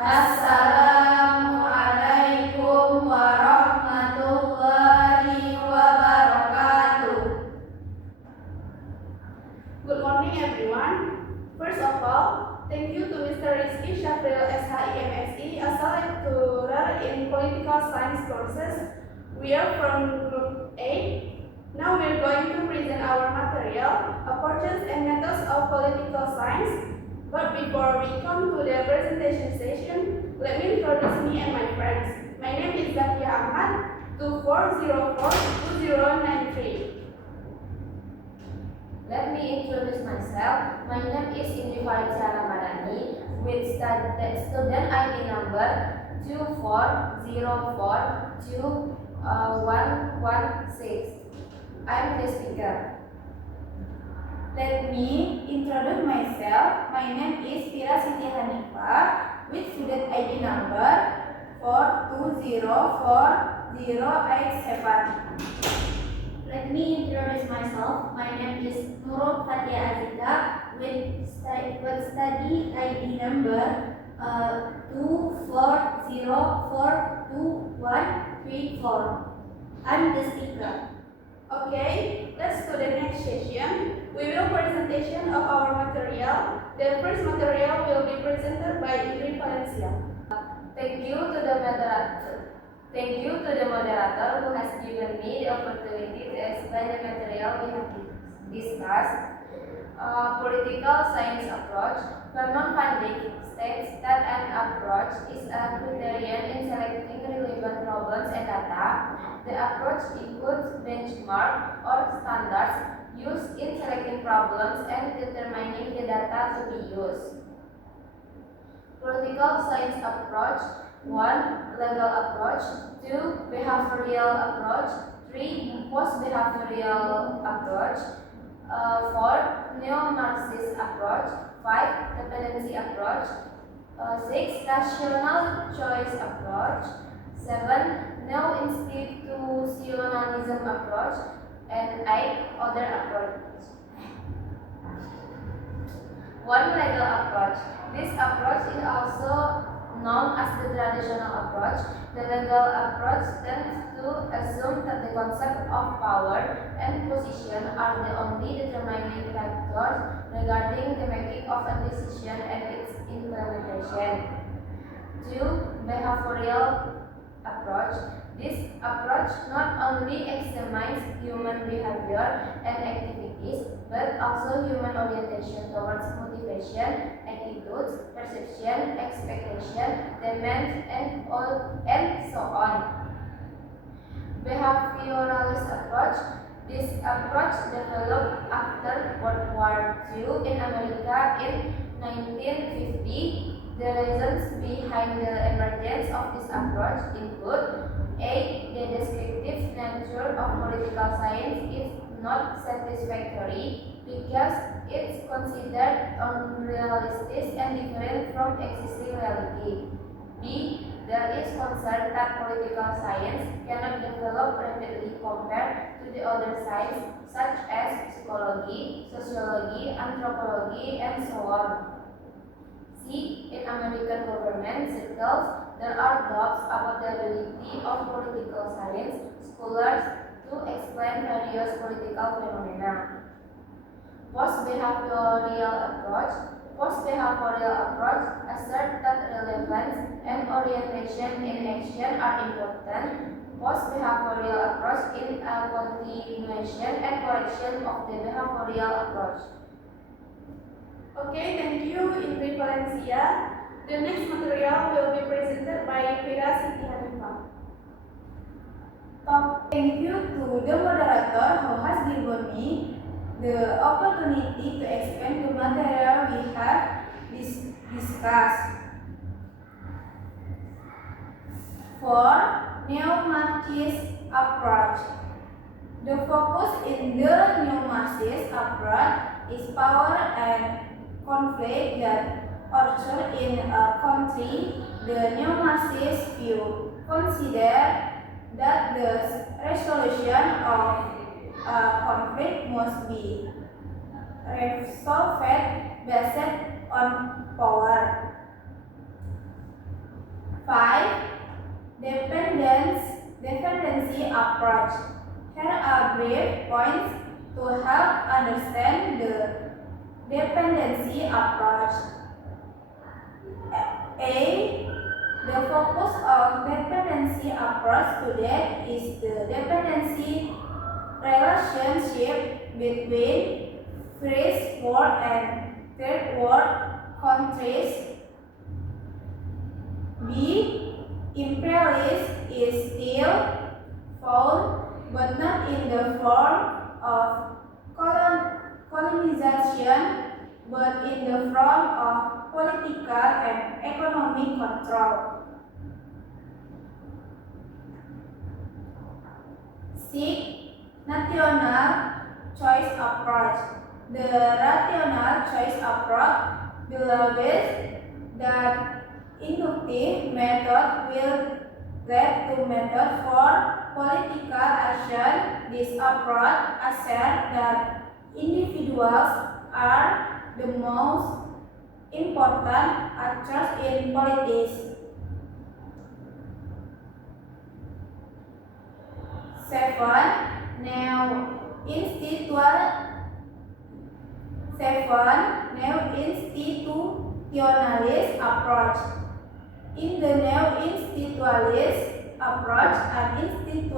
Assalamualaikum warahmatullahi wabarakatuh. Good morning, everyone. First of all, thank you to Mr. Rizky Syafril SHIMSE, a lecturer in political science courses. We are from Group A. Now we are going to present our material, Approaches and Methods of Political Science. But before we come to the presentation session, let me introduce me and my friends. My name is Zakia Ahmad, 24042093. Let me introduce myself. My name is Indri Valencia Ramadhani with student ID number 24042116. I'm the speaker. Let me introduce myself. My name is Fira Siti Hanifah with student ID number 4204087. Let me introduce myself. My name is Nurul Fatia Azita with study ID number 24042134. I'm the speaker. Okay, let's to the next session. We will presentation of our material. The first material will be presented by Indri Valencia. Thank you to the moderator who has given me the opportunity to explain the material we have discussed. Political science approach. Vernon van Dijk states that an approach is a criterion in selecting relevant problems and data. The approach includes benchmark or standards used in selecting problems and determining the data to be used. Political science approach. 1. Legal approach. 2. Behavioral approach. 3. Post-behavioral approach. 4. Neo-Marxist approach. 5. Dependency approach. 6. Rational choice approach. 7. Neo-institutionalism approach. And 8. Other approach. 1. Legal approach. This approach is also known as the traditional approach. The legal approach tends to assume that the concept of power and position are the only determining factors regarding the making of a decision and its implementation. 2. Behavioral approach. This approach not only examines human behavior and activities, but also human orientation towards motivation, attitudes, perception, expectation, demands, and so on. Behavioralist approach. This approach developed after World War II in America in 1950. The reasons behind the emergence of this approach include: A. The descriptive nature of political science is not satisfactory because it's considered unrealistic and different from existing reality. B. There is concern that political science cannot develop rapidly compared to the other sciences such as psychology, sociology, anthropology, and so on. C. In American government circles, there are doubts about the ability of political science scholars to explain various political phenomena. Post-behavioral approach. Post-behavioral approach asserts that relevance and orientation in action are important. Post-behavioral approach is a continuation and correction of the behavioral approach. Okay, thank you, Indri Valencia. The next material will be presented by Fira Siti Hanifah. Thank you to the moderator who has given me the opportunity to explain the material we have discussed. For neo-Marxist approach. The focus in the neo-Marxist approach is power and conflict that occur in a country. The neo-Marxist view consider that the resolution of a conflict must be resolved based on power. 5. Dependency approach. Here are brief points to help understand the dependency approach. A. The focus of dependency approach today is the dependency relationship between first world and third world countries. B. Imperialism is still found, but not in the form of colonization, but in the form of political and economic control. Six. National choice approach. The rational choice approach believes that inductive method will lead to method for political action. This approach asserts that individuals are the most important actors in politics. 7. Neo-institutionalist approach. In the neo-institutionalist approach, an institutions,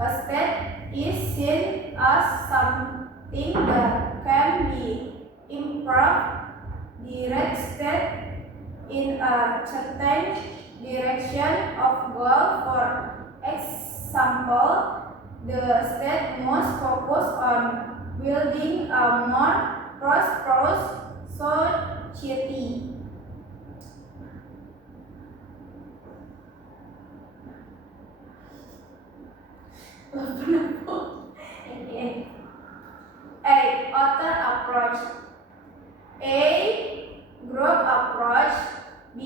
a state is seen as something that can be improved, directed in a certain direction of goal. For example, the state must focus on building a more prosperous society. A. Author approach. A. Group approach. B.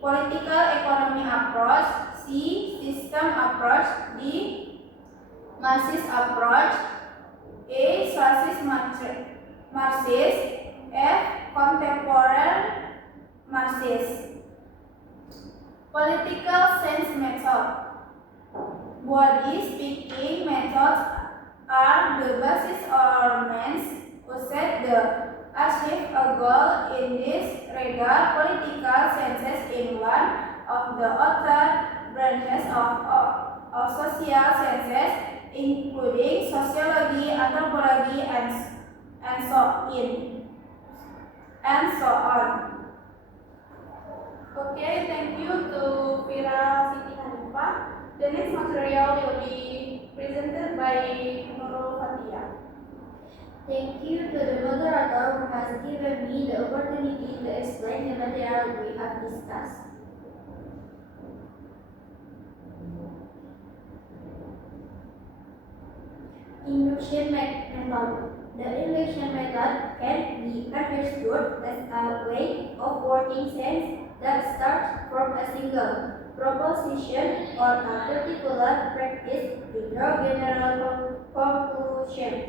Political economy approach. C. System approach. D. Marxist approach. A. Socialist Marxist. F. Contemporary Marxist. Political science method. Body speaking methods are the basis or means used to achieve a goal. In this regard, political sciences is one of the other branches of social sciences, including sociology, anthropology, and so on. Okay, thank you to Vira Siti Hanifah. The next material will be presented by Nurul Fatia. Thank you to the moderator who has given me the opportunity to explain the material we have discussed. Induction method. The induction method can be understood as a way of working sense that starts from a single proposition or a particular practice to draw general conclusions.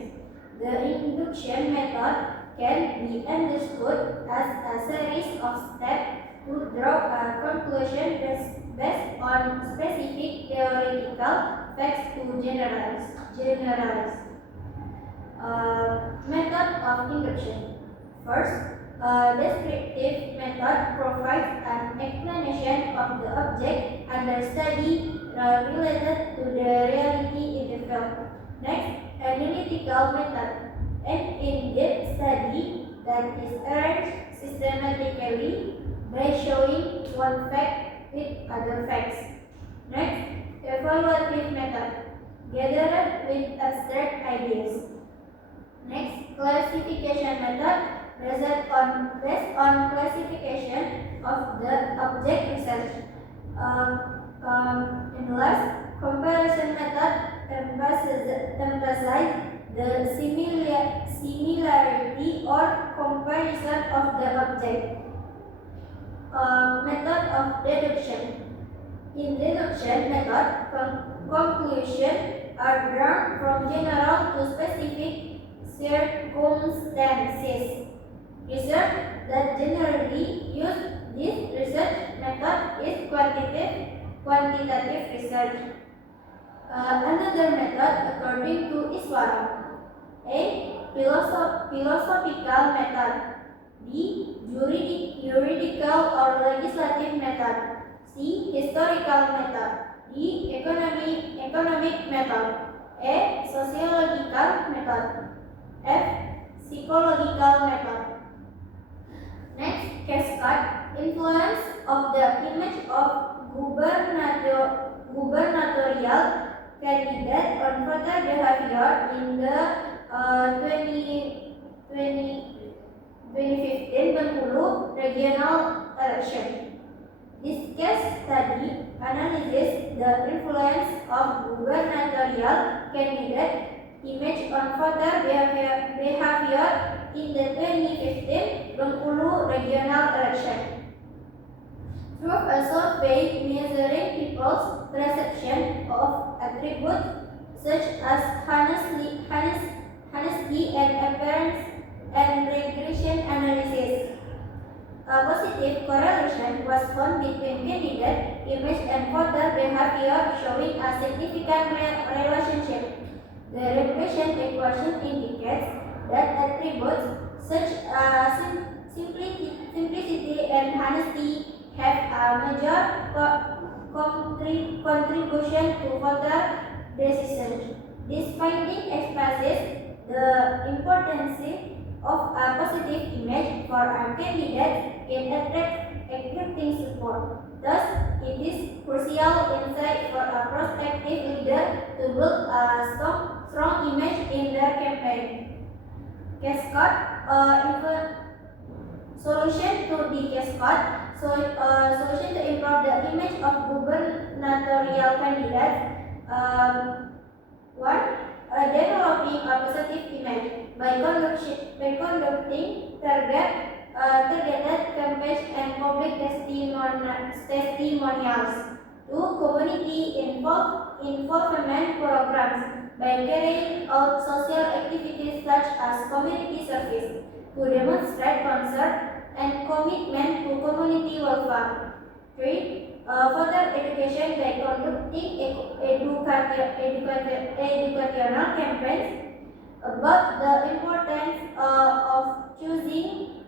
The induction method can be understood as a series of steps to draw a conclusion based on specific theoretical facts to generalize. Method of induction. First, a descriptive method provides an explanation of the object under study related to the reality in the field. Next, analytical method, an in-depth study that is arranged systematically by showing one fact with other facts. Next, evaluative method, gathered with abstract ideas. Next, classification method, based on classification of the object research. And last, comparison method emphasizes the similarity or comparison of the object. Method of deduction. In deduction method, conclusions are drawn from general to specific circumstances. method according to Islam. A. Philosophical method. B. Juridical or legislative method. C. Historical method. D. Economic method. E. Sociological method. F. Psychological method. Next, cascade. Influence of the image of gubernatorial candidate on voter behavior in the 2015 Bengkulu regional election. This case study analyzes the influence of gubernatorial candidate image on voter behavior in the 2015 Bengkulu regional election. Through a survey measuring people's perception of attributes such as honesty and appearance and regression analysis, a positive correlation was found between candidate image and voter behavior, showing a significant relationship. The regression equation indicates that attributes such as simplicity and honesty have a major contribution to voter decisions. This finding expresses the importance of a positive image for a candidate in attracting support. Thus, it is crucial insight for a prospective leader to build a strong image in their campaign. Cascade solution to the cascade. Solution to improve the image of gubernatorial candidates. 1. Developing a positive image by conducting targeted campaigns and public testimonials. 2. Community involvement programs by carrying out social activities such as community service to demonstrate concern and commitment to community welfare. 3. Further education by conducting educational campaigns about the importance of choosing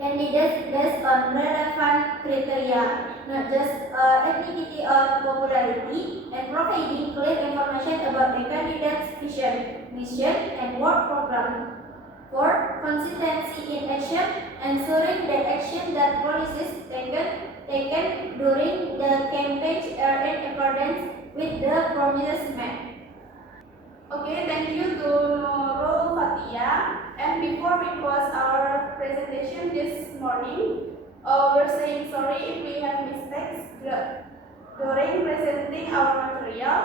candidates based on relevant criteria, not just ethnicity or popularity, and providing clear information about the candidate's vision, mission, and work program. 4. Consistency in action, ensuring that action that policies taken during the campaign are in accordance with the promises made. Okay, thank you to Nurul Fatia. And before we close our presentation this morning, we're saying sorry if we have mistakes during presenting our material.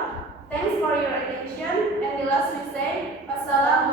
Thanks for your attention. And the last we say, Assalamualaikum.